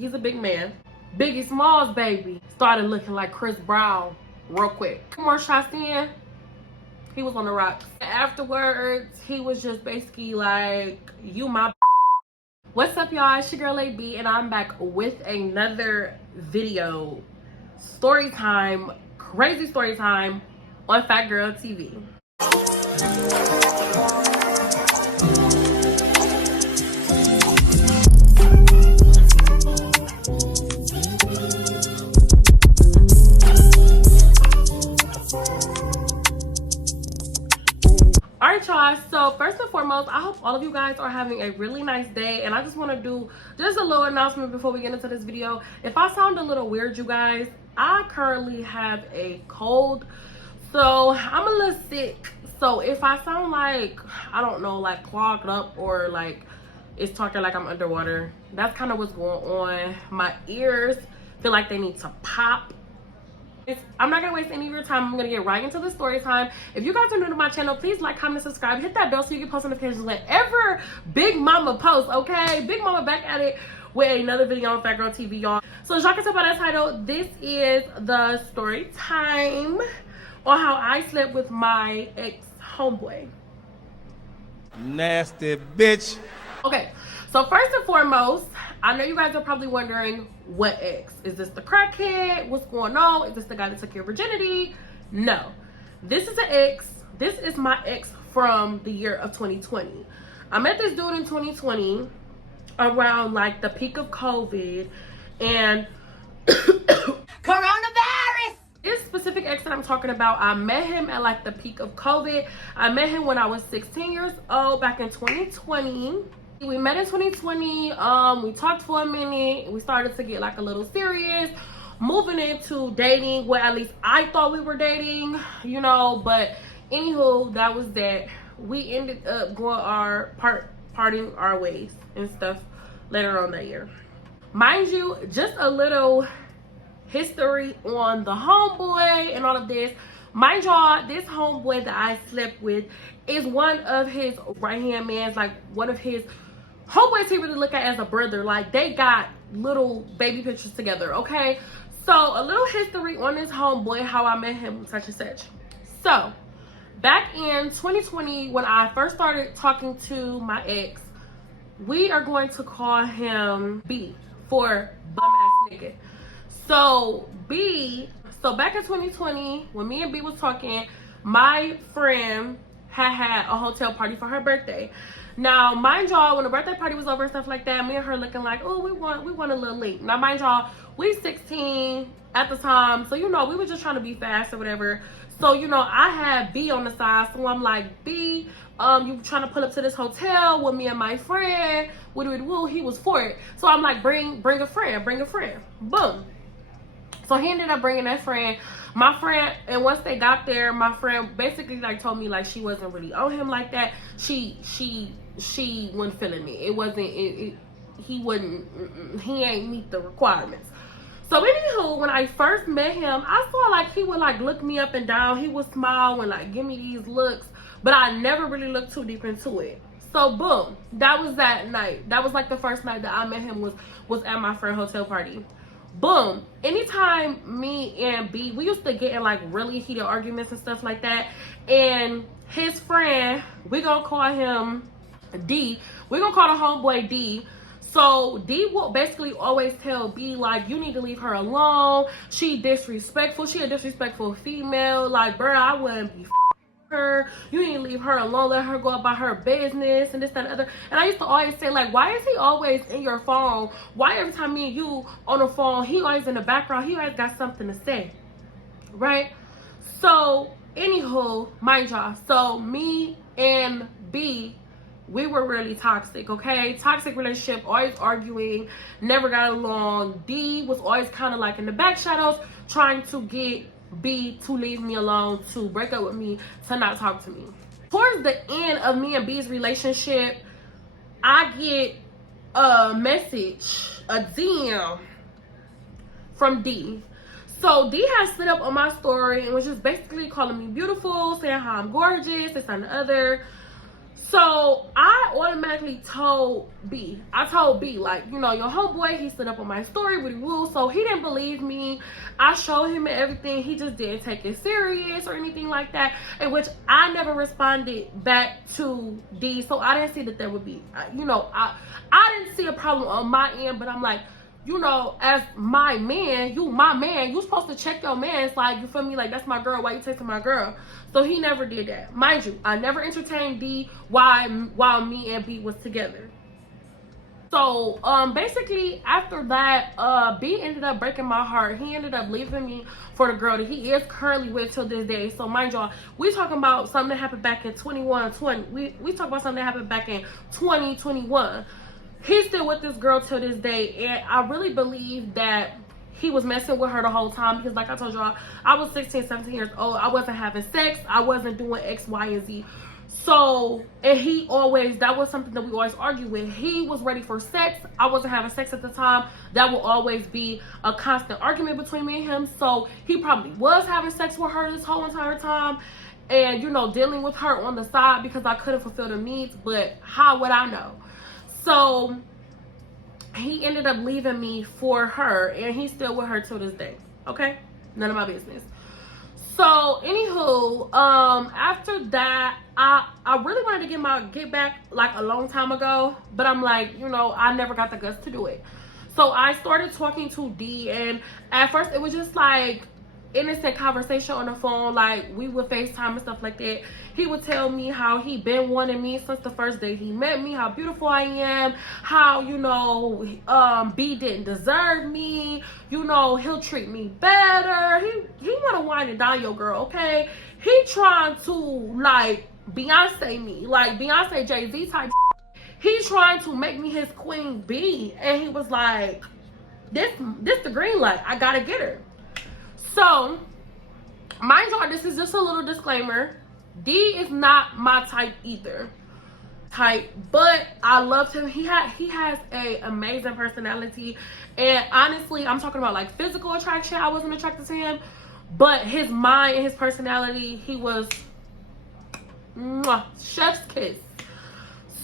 He's a big man. Biggie Smalls, baby, started looking like Chris Brown real quick. More shots in, he was on the rocks. Afterwards, he was just basically like, you my What's up, y'all? It's your girl LAYB, and I'm back with another video. Story time, crazy story time on Fat Girl TV. Alright, y'all, so first and foremost, I hope all of you guys are having a really nice day, and I just want to do just a little announcement before we get into this video. If I sound a little weird, you guys, I currently have a cold, so I'm a little sick. So if I sound like, I don't know, like clogged up or like it's talking like I'm underwater, that's kind of what's going on. My ears feel like they need to pop. I'm not gonna waste any of your time. I'm gonna get right into the story time. If you guys are new to my channel, please like, comment, and subscribe. Hit that bell so you get post notifications whenever Big Mama posts, okay? Big Mama back at it with another video on Fat Girl TV, y'all. So as y'all can tell by that title, this is the story time on how I slept with my ex homeboy. Nasty bitch. Okay, so first and foremost, I know you guys are probably wondering, what ex? Is this the crackhead? What's going on? Is this the guy that took your virginity? No. This is an ex. This is my ex from the year of 2020. I met this dude in 2020 around like the peak of COVID and coronavirus! This specific ex that I'm talking about, I met him at like the peak of COVID. I met him when I was 16 years old back in 2020. We met in 2020, we talked for a minute, we started to get like a little serious, moving into dating, well at least I thought we were dating, you know, but anywho, that was that. We ended up going parting our ways and stuff later on that year. Mind you, just a little history on the homeboy and all of this. Mind y'all, this homeboy that I slept with is one of his right-hand mans, like one of his homeboys he really look at as a brother. Like they got little baby pictures together, okay? So a little history on this homeboy, how I met him, such and such. So back in 2020, when I first started talking to my ex, we are going to call him B for bum ass nigga. So back in 2020, when me and B was talking, my friend had a hotel party for her birthday. Now, mind y'all, when the birthday party was over and stuff like that, me and her looking like, oh, we want a little late. Now, mind y'all, we 16 at the time, so you know, we were just trying to be fast or whatever. So, you know, I had B on the side, so I'm like, B, you trying to pull up to this hotel with me and my friend? Woo, he was for it. So I'm like, bring a friend. Boom. So he ended up bringing that friend. My friend, and once they got there, my friend basically like told me like she wasn't really on him like that. She wasn't feeling it. It wasn't, he ain't meet the requirements. So anywho, when I first met him, I saw like he would like look me up and down. He would smile and like give me these looks, but I never really looked too deep into it. So boom, that was that night. That was like the first night that I met him was at my friend's hotel party. Boom. Anytime me and B, we used to get in like really heated arguments and stuff like that. And his friend, we gonna call him D. We gonna call the homeboy D. So D will basically always tell B like, you need to leave her alone. She disrespectful. She a disrespectful female. Like, bro, I wouldn't be her. You need to leave her alone. Let her go about her business and this, that, and other. And I used to always say like, why is he always in your phone? Why every time me and you on the phone, he always in the background? He always got something to say, right? So anywho, mind y'all, so me and B, we were really toxic, okay? Toxic relationship, always arguing, never got along. D was always kind of like in the back shadows, trying to get B to leave me alone, to break up with me, to not talk to me. Towards the end of me and B's relationship, I get a message, a DM from D. So D has slid up on my story and was just basically calling me beautiful, saying how I'm gorgeous, this and the other. So I automatically told B. I told B, like, you know, your homeboy, he stood up on my story, woody woo. So he didn't believe me. I showed him everything. He just didn't take it serious or anything like that. In which I never responded back to D. So I didn't see that there would be, you know, I didn't see a problem on my end. But I'm like, you know, as my man, you supposed to check your man. It's like, you feel me? Like, that's my girl. Why you texting my girl? So he never did that. Mind you, I never entertained D while me and B was together. So basically after that, B ended up breaking my heart. He ended up leaving me for the girl that he is currently with till this day. So mind y'all, we talking about something that happened back in 2020. We talk about something that happened back in 2021. He's still with this girl till this day, and I really believe that he was messing with her the whole time, because like I told y'all, I was 16, 17 years old. I wasn't having sex. I wasn't doing X, Y, and Z. So, and he always, that was something that we always argue with. He was ready for sex. I wasn't having sex at the time. That will always be a constant argument between me and him. So he probably was having sex with her this whole entire time, and, you know, dealing with her on the side because I couldn't fulfill the needs. But how would I know? So he ended up leaving me for her, and he's still with her till this day. Okay, none of my business. So anywho, after that, I really wanted to get back like a long time ago, but I'm like, you know, I never got the guts to do it. So I started talking to D, and at first it was just like innocent conversation on the phone. Like, we would FaceTime and stuff like that. He would tell me how he been wanting me since the first day he met me, how beautiful I am, how, you know, B didn't deserve me, you know, he'll treat me better. He want to wind it down your girl, okay? He trying to, like, Beyonce me, like Beyonce Jay-Z type. He trying to make me his queen bee, and he was like, this the green light, I gotta get her. So, mind y'all, this is just a little disclaimer. D is not my type either. But I loved him. He has a amazing personality. And honestly, I'm talking about like physical attraction. I wasn't attracted to him. But his mind and his personality, he was chef's kiss.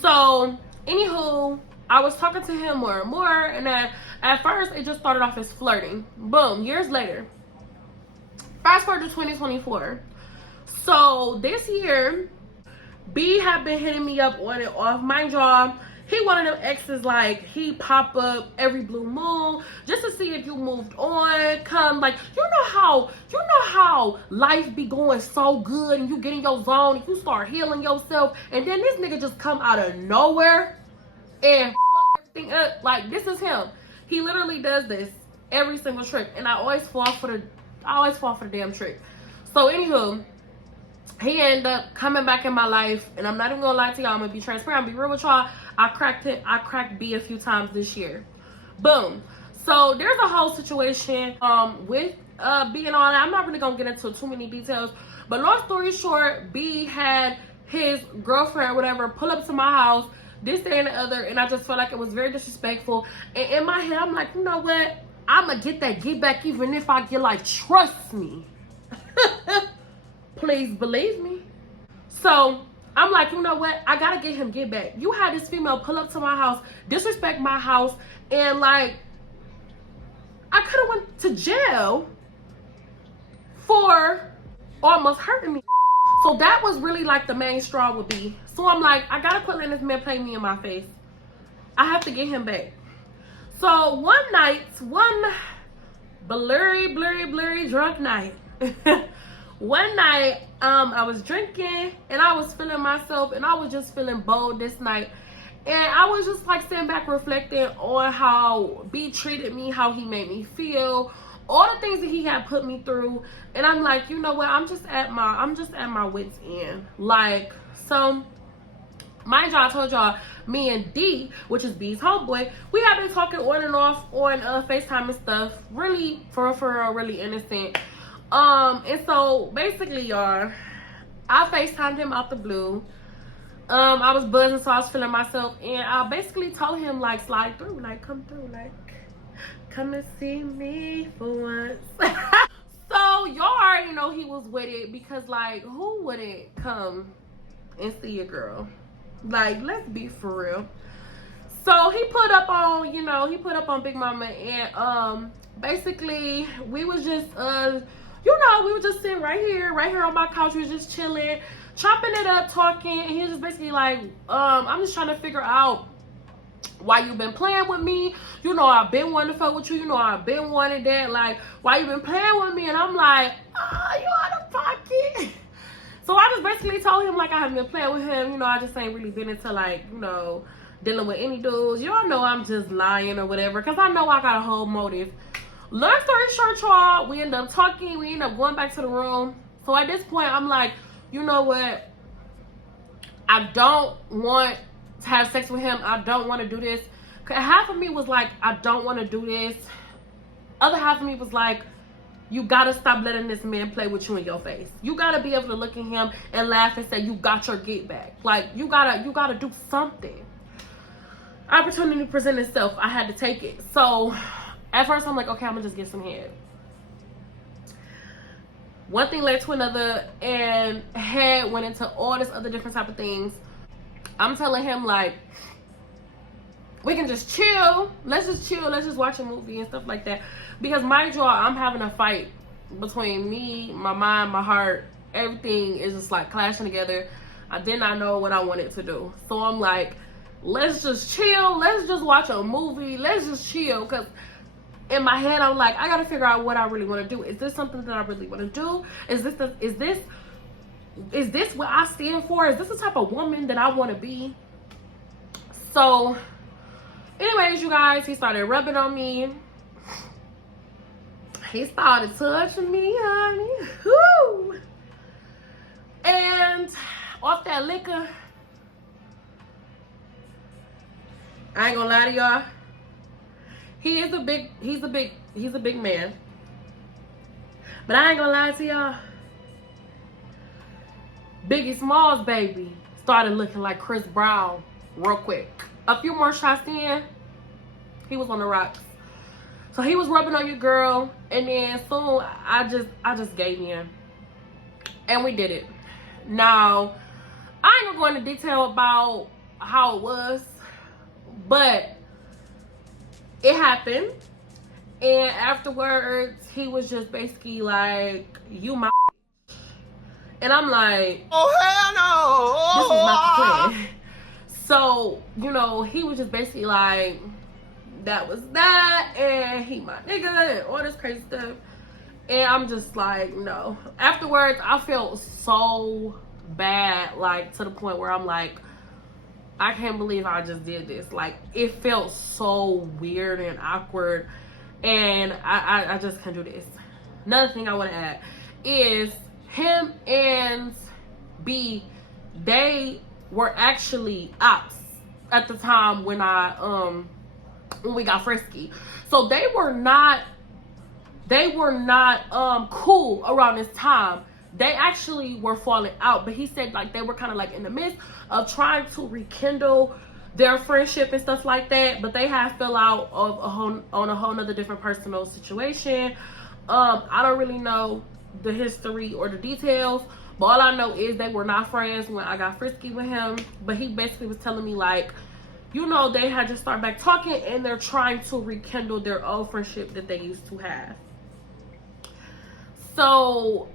So, anywho, I was talking to him more and more. And then at first, it just started off as flirting. Boom, years later. Fast forward to 2024. So this year, B had been hitting me up on and off. Mind y'all, he one of them exes, like, he pop up every blue moon just to see if you moved on. Come, like, you know how life be going so good and you get in your zone and you start healing yourself, and then this nigga just come out of nowhere and fuck everything up. Like, this is him. He literally does this every single trip, and I always fall for the damn trick. So anywho, he ended up coming back in my life, and I'm not even gonna lie to y'all. I'm gonna be transparent, be real with y'all. I cracked B a few times this year. Boom. So there's a whole situation with B and all that. I'm not really gonna get into too many details, but long story short, B had his girlfriend, whatever, pull up to my house this day and the other, and I just felt like it was very disrespectful. And in my head, I'm like, you know what? I'ma get back even if I get, like, trust me. Please believe me. So I'm like, you know what? I gotta get back. You had this female pull up to my house, disrespect my house, and, like, I could have went to jail for almost hurting me. So that was really like the main straw with B. So I'm like, I gotta quit letting this man play me in my face. I have to get him back. So one night, one blurry drunk night. One night, I was drinking and I was feeling myself, and I was just feeling bold this night. And I was just like sitting back reflecting on how B treated me, how he made me feel, all the things that he had put me through. And I'm like, you know what? I'm just at my wit's end. Like, so mind y'all, I told y'all, me and D, which is B's homeboy, we have been talking on and off on FaceTime and stuff. Really, for real, really innocent. And so basically, y'all, I FaceTimed him out the blue. I was buzzing, so I was feeling myself, and I basically told him, like, slide through, like, come through, like, come and see me for once. So y'all already know he was with it, because, like, who wouldn't come and see a girl? Like, let's be for real. So he put up on, you know, he put up on Big Mama, and basically we was just you know, we were just sitting right here on my couch. We was just chilling, chopping it up, talking, and he was just basically like, I'm just trying to figure out why you been playing with me. You know, I've been wanting to fuck with you. You know, I've been wanting that. Like, why you been playing with me? And I'm like, you out of pocket. So I just basically told him, like, I haven't been playing with him. You know, I just ain't really been into, like, you know, dealing with any dudes. Y'all know I'm just lying or whatever, because I know I got a whole motive. Long story short, y'all, we end up talking. We end up going back to the room. So at this point, I'm like, you know what? I don't want to have sex with him. I don't want to do this. Half of me was like, I don't want to do this. Other half of me was like, you gotta stop letting this man play with you in your face. You gotta be able to look at him and laugh and say, you got your get back. Like, you gotta do something. Opportunity presented itself. I had to take it. So at first I'm like, okay, I'm gonna just get some head. One thing led to another, and head went into all this other different type of things. I'm telling him, like, we can just chill. Let's just chill. Let's just watch a movie and stuff like that. Because mind you, I'm having a fight between me, my mind, my heart. Everything is just like clashing together. I did not know what I wanted to do. So I'm like, let's just chill. Let's just watch a movie. Let's just chill. Because in my head, I'm like, I got to figure out what I really want to do. Is this something that I really want to do? Is this what I stand for? Is this the type of woman that I want to be? So anyways, you guys, he started rubbing on me. He started touching me, honey. Woo! And off that liquor, I ain't gonna lie to y'all. He's a big man. But I ain't gonna lie to y'all. Biggie Smalls baby started looking like Chris Brown real quick. A few more shots in, he was on the rocks. So he was rubbing on your girl, and then soon I just gave in, and we did it. Now I ain't gonna go into detail about how it was, but it happened, and afterwards he was just basically like, "You my," and I'm like, "Oh hell no! This was not the plan." So, you know, he was just basically like, that was that, and he my nigga, and all this crazy stuff. And I'm just like, no. Afterwards, I felt so bad, like, to the point where I'm like, I can't believe I just did this. Like, it felt so weird and awkward, and I just can't do this. Another thing I want to add is him and B, they were actually ops at the time when when we got frisky. So they were not cool around this time. They actually were falling out, but he said like they were kind of like in the midst of trying to rekindle their friendship and stuff like that, but they had fell out of on a whole nother different personal situation. I don't really know the history or the details, but all I know is they were not friends when I got frisky with him. But he basically was telling me like, you know, they had just started back talking and they're trying to rekindle their old friendship that they used to have. So,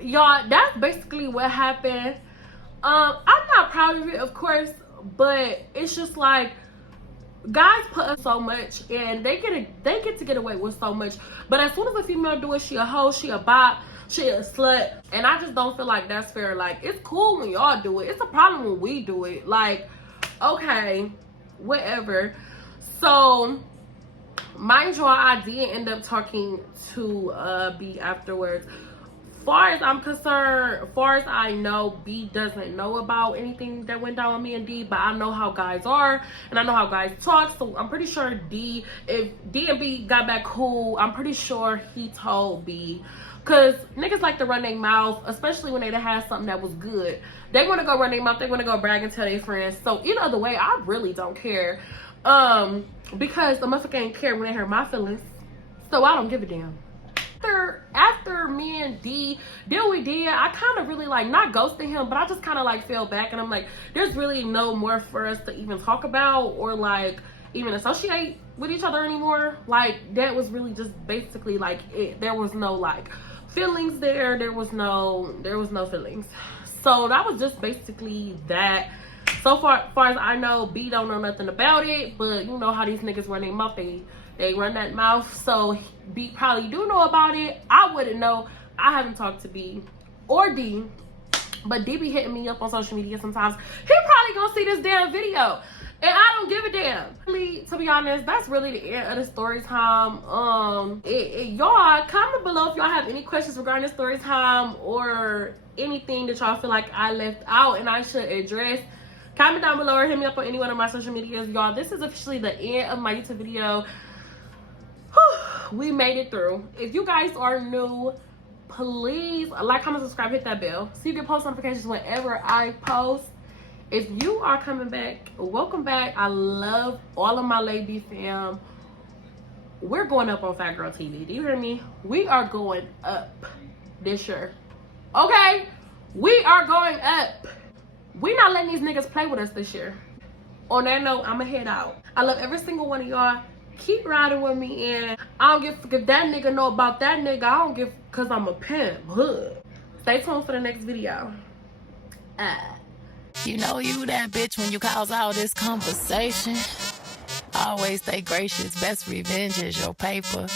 y'all, that's basically what happened. I'm not proud of it, of course, but it's just like, guys put up so much and they get to get away with so much. But as soon as a female do it, she a hoe, she a bop, she a slut. And I just don't feel like that's fair. Like, it's cool when y'all do it. It's a problem when we do it. Like, okay, whatever. So, mind you, I did end up talking to B afterwards. Far as I'm concerned, far as I know, B doesn't know about anything that went down with me and D, but I know how guys are and I know how guys talk. So I'm pretty sure if D and B got back cool, I'm pretty sure he told B. Cause niggas like to run their mouth, especially when they had something that was good. They want to go run their mouth, they want to go brag and tell their friends. So either the way, I really don't care. Because the motherfucker ain't care when they hurt my feelings. So I don't give a damn. After after me and D did what we did, I kind of really like, not ghosted him, but I just kind of like fell back, and I'm like, there's really no more for us to even talk about or like even associate with each other anymore. Like, that was really just basically like it. There was no like feelings there. There was no feelings. So that was just basically that. So far as I know, B don't know nothing about it, but you know how these niggas run their mouth, they run that mouth. So B probably do know about it. I wouldn't know. I haven't talked to B or D, but D be hitting me up on social media sometimes. He probably gonna see this damn video, and I don't give a damn. Really, to be honest, that's really the end of the story time. Y'all comment below if y'all have any questions regarding the story time or anything that y'all feel like I left out and I should address. Comment down below or hit me up on any one of my social medias. Y'all, this is officially the end of my YouTube video. Whew, we made it through. If you guys are new, please like, comment, subscribe, hit that bell so you get post notifications whenever I post. If you are coming back, welcome back. I love all of my LAYB fam. We're going up on Fat Girl TV. Do you hear me? We are going up this year. Okay? We are going up. We not letting these niggas play with us this year. On that note, I'ma head out. I love every single one of y'all. Keep riding with me, and I don't give if that nigga know about that nigga. I don't give, cause I'm a pimp. Hood. Stay tuned for the next video. You know you that bitch when you cause all this conversation. Always stay gracious. Best revenge is your paper.